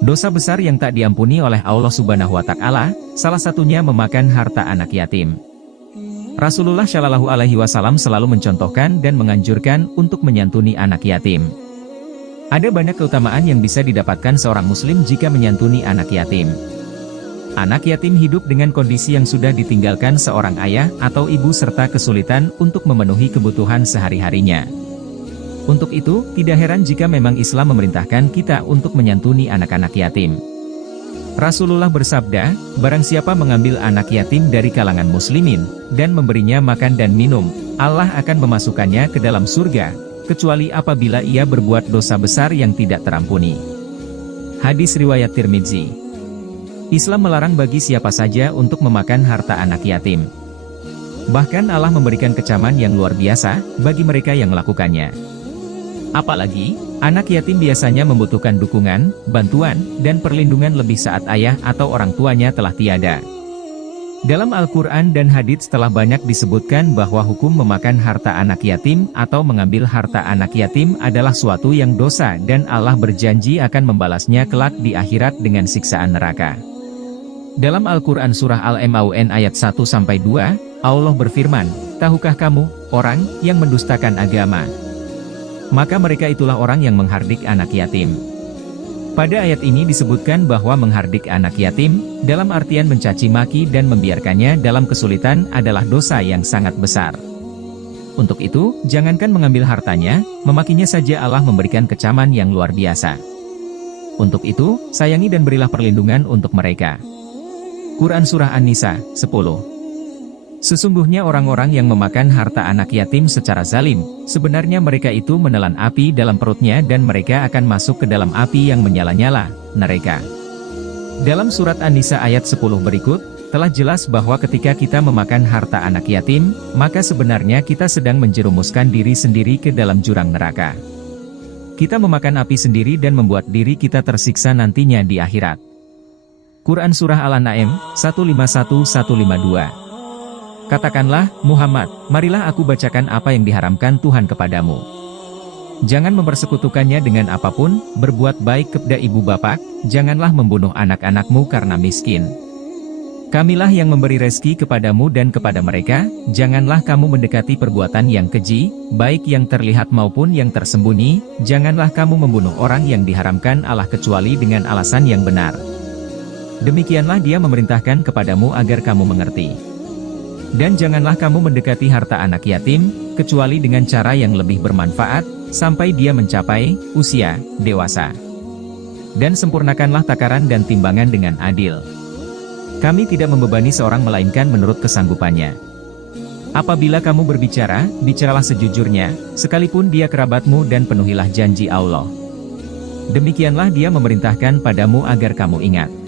Dosa besar yang tak diampuni oleh Allah Subhanahu wa Ta'ala, salah satunya memakan harta anak yatim. Rasulullah Shallallahu Alaihi Wasallam selalu mencontohkan dan menganjurkan untuk menyantuni anak yatim. Ada banyak keutamaan yang bisa didapatkan seorang muslim jika menyantuni anak yatim. Anak yatim hidup dengan kondisi yang sudah ditinggalkan seorang ayah atau ibu serta kesulitan untuk memenuhi kebutuhan sehari-harinya. Untuk itu, tidak heran jika memang Islam memerintahkan kita untuk menyantuni anak-anak yatim. Rasulullah bersabda, barang siapa mengambil anak yatim dari kalangan muslimin, dan memberinya makan dan minum, Allah akan memasukkannya ke dalam surga, kecuali apabila ia berbuat dosa besar yang tidak terampuni. Hadis riwayat Tirmidzi. Islam melarang bagi siapa saja untuk memakan harta anak yatim. Bahkan Allah memberikan kecaman yang luar biasa bagi mereka yang melakukannya. Apalagi, anak yatim biasanya membutuhkan dukungan, bantuan, dan perlindungan lebih saat ayah atau orang tuanya telah tiada. Dalam Al-Quran dan hadits telah banyak disebutkan bahwa hukum memakan harta anak yatim atau mengambil harta anak yatim adalah suatu yang dosa dan Allah berjanji akan membalasnya kelak di akhirat dengan siksaan neraka. Dalam Al-Quran Surah Al-Maun ayat 1-2, Allah berfirman, tahukah kamu, orang yang mendustakan agama? Maka mereka itulah orang yang menghardik anak yatim. Pada ayat ini disebutkan bahwa menghardik anak yatim, dalam artian mencaci maki dan membiarkannya dalam kesulitan adalah dosa yang sangat besar. Untuk itu, jangankan mengambil hartanya, memakinya saja Allah memberikan kecaman yang luar biasa. Untuk itu, sayangi dan berilah perlindungan untuk mereka. Quran Surah An-Nisa, 10. Sesungguhnya orang-orang yang memakan harta anak yatim secara zalim, sebenarnya mereka itu menelan api dalam perutnya dan mereka akan masuk ke dalam api yang menyala-nyala, neraka. Dalam surat An-Nisa ayat 10 berikut, telah jelas bahwa ketika kita memakan harta anak yatim, maka sebenarnya kita sedang menjerumuskan diri sendiri ke dalam jurang neraka. Kita memakan api sendiri dan membuat diri kita tersiksa nantinya di akhirat. Quran Surah Al-An'am, 151-152. Katakanlah, Muhammad, marilah aku bacakan apa yang diharamkan Tuhan kepadamu. Jangan mempersekutukannya dengan apapun, berbuat baik kepada ibu bapak, janganlah membunuh anak-anakmu karena miskin. Kamilah yang memberi rezeki kepadamu dan kepada mereka, janganlah kamu mendekati perbuatan yang keji, baik yang terlihat maupun yang tersembunyi, janganlah kamu membunuh orang yang diharamkan Allah kecuali dengan alasan yang benar. Demikianlah Dia memerintahkan kepadamu agar kamu mengerti. Dan janganlah kamu mendekati harta anak yatim, kecuali dengan cara yang lebih bermanfaat, sampai dia mencapai usia dewasa. Dan sempurnakanlah takaran dan timbangan dengan adil. Kami tidak membebani seorang melainkan menurut kesanggupannya. Apabila kamu berbicara, bicaralah sejujurnya, sekalipun dia kerabatmu dan penuhilah janji Allah. Demikianlah Dia memerintahkan padamu agar kamu ingat.